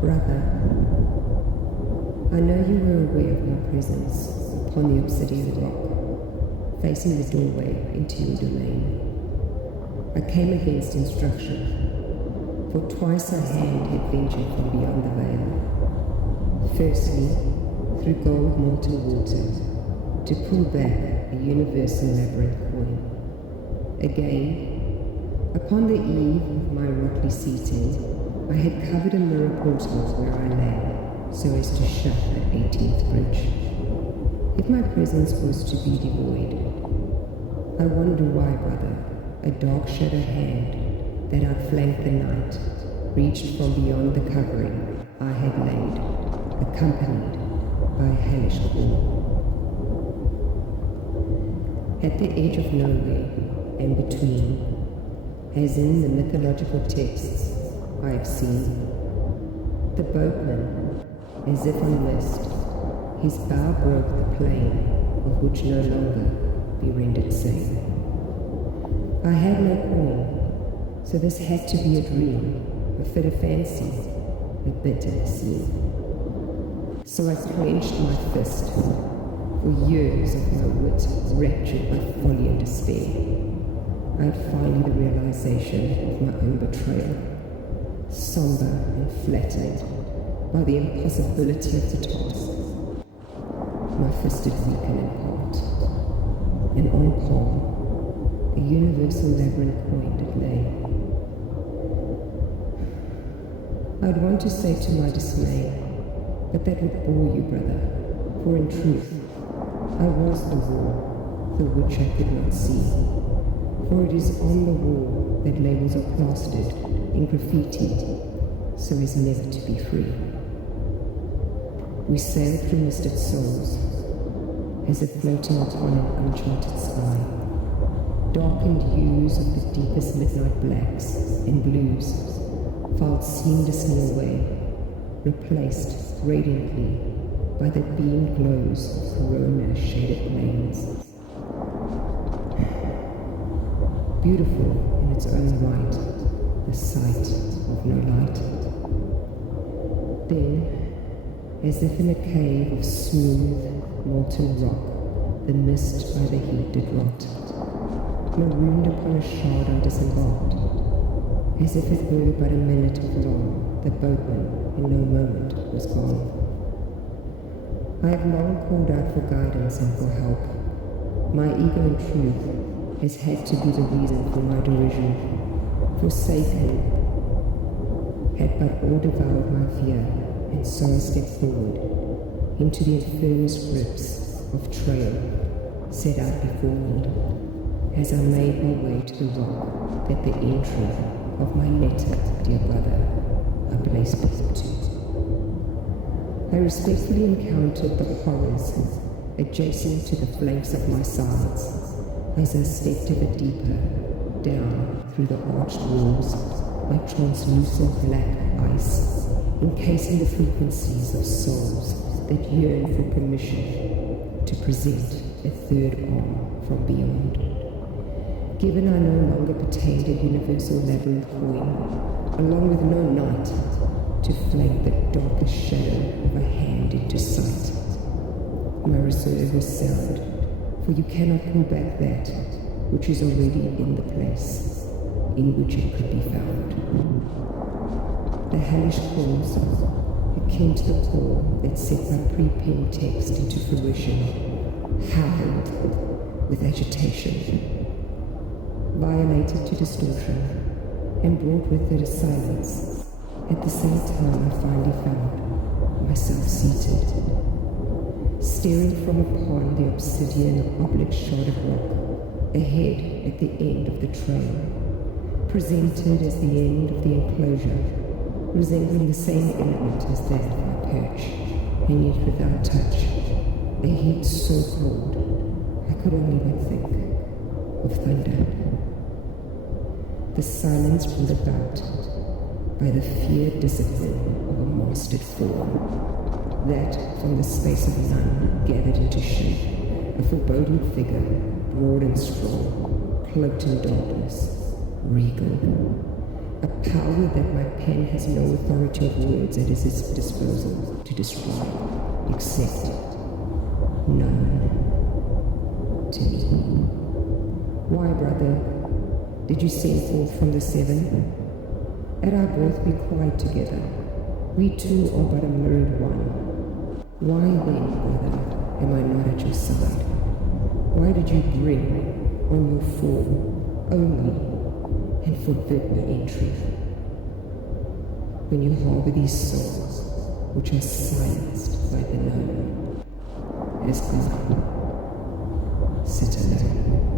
Brother, I know you were aware of my presence upon the obsidian rock, facing the doorway into your domain. I came against instruction, for twice a hand had ventured from beyond the veil. Firstly, through gold molten water, to pull back a universal labyrinth coin. Again, upon the eve of my rockly seating, I had covered a mirror portal where I lay, so as to shut the 18th bridge. If my presence was to be devoid, I wonder why, brother, a dark shadow hand that outflanked the night reached from beyond the covering I had laid, accompanied by a hellish call. At the edge of nowhere and between, as in the mythological texts I have seen, the boatman, as if on mist, his bow broke the plane of which no longer be rendered sane. I had no coin, so this had to be a dream, a fit of fancy, a bitter scene. So I clenched my fist, for years of my wit raptured by folly and despair. I had finally the realization of my own betrayal, somber and flattered by the impossibility of the task. My fist did weaken in part, and on palm, a universal labyrinth coin did lay. I'd want to say to my dismay, but that would bore you, brother, for in truth, I was the wall, through which I could not see, for it is on the wall that labels are plastered in graffiti, so as never to be free. We sailed through misted souls, as if floating upon an uncharted sky, darkened hues of the deepest midnight blacks and blues filed seamlessly away, replaced radiantly by the beamed glows of corona-shaded plains. Beautiful in its own right, the sight of no light. Then, as if in a cave of smooth, molten rock, the mist by the heat did rot. Marooned upon a shard I disembarked, as if it were but a minute of long, the boatman in no moment was gone. I have long called out for guidance and for help. My ego in truth has had to be the reason for my derision. Forsaken had but all devoured my fear, and so I stepped forward into the infernous grips of trail set out before me, as I made my way to the rock that the entry of my letter, dear brother, I place people to. I respectfully encountered the horrors adjacent to the flanks of my sides as I stepped ever deeper down through the arched walls like translucent black ice, encasing the frequencies of souls that yearn for permission to present a third arm from beyond. Given I no longer pertained a universal labyrinth coin, along with no night to flank the darkest shadow of a hand into sight, my reserve was sound, for you cannot pull back that which is already in the place in which it could be found. The hellish cause, akin to the call that set my pre-penned text into fruition, howled with agitation, violated to distortion, and brought with it a silence. At the same time, I finally found myself seated, staring from upon the obsidian oblique shard of rock, ahead at the end of the trail, presented as the end of the enclosure, resembling the same element as that of my perch, and yet without touch, a heat so cold I could only but think of thunder. The silence brought about by the feared discipline of a mastered form, that from the space of none gathered into shape, a foreboding figure, broad and strong, cloaked in darkness, regal, a power that my pen has no authority of words at its disposal to describe, except known to me. Why, brother, did you send forth from the seven? At our birth we cried together. We two are but a mirrored one. Why then, brother, am I not at your side? Why did you bring on your form only and forbid the entry? When you harbor these souls which are silenced by the known, as I sit alone.